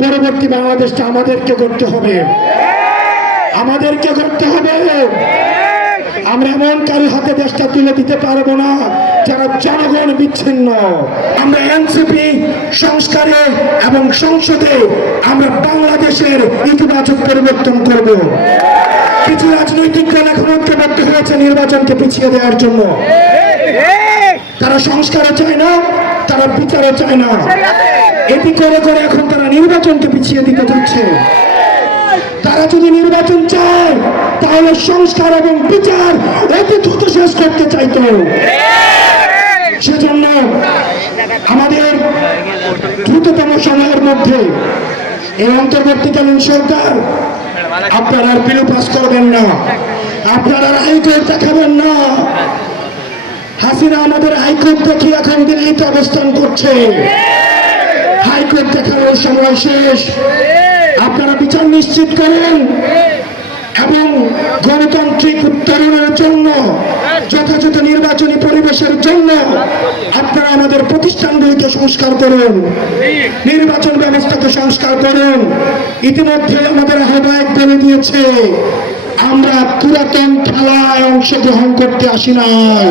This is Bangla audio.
পরবর্তী বাংলাদেশটা আমাদেরকে করতে হবে, আমাদেরকে করতে হবে। আমরা এমন কারো হাতে দেশটা তুলে দিতে পারবো না যারা জনগণ বিচ্ছিন্ন। আমরা এনসিপি সংস্কারে এবং সংসদে আমরা বাংলাদেশের ইতিবাচক পরিবর্তন করব। কিছু রাজনৈতিক দল এখন ঐক্যবদ্ধ হয়েছে নির্বাচনকে পিছিয়ে দেওয়ার জন্য। তারা সংস্কারও চায় না, তারা বিচারও চায় না। এটি করে করে এখন তারা নির্বাচনকে পিছিয়ে দিতে যাচ্ছে। তারা যদি নির্বাচন চায় তাহলে সংস্কার এবং বিচার অতি দ্রুত শেষ করতে চাইতো। সেজন্য আমাদের দ্রুততম সময়ের মধ্যে এই অন্তর্বর্তীকালীন সরকার আপনারা আর বিল পাস করবেন না, আপনারা হাইকোর্ট দেখাবেন না। হাসিনা আমাদের হাইকোর্ট দেখে এখন দিল্লিতে অবস্থান করছে। হাইকোর্ট দেখানোর সময় শেষ। আপনারা বিচার নিশ্চিত করেন এবং গণতান্ত্রিক উত্তরণের জন্য, যথাযথ নির্বাচনী পরিবেশের জন্য আপনারা আমাদের প্রতিষ্ঠানগুলিকে সংস্কার করুন, নির্বাচন ব্যবস্থাকে সংস্কার করুন। ইতিমধ্যে আমাদের আহ্বায়ক বলে দিয়েছে আমরা পুরাতন খেলায় অংশগ্রহণ করতে আসি নাই।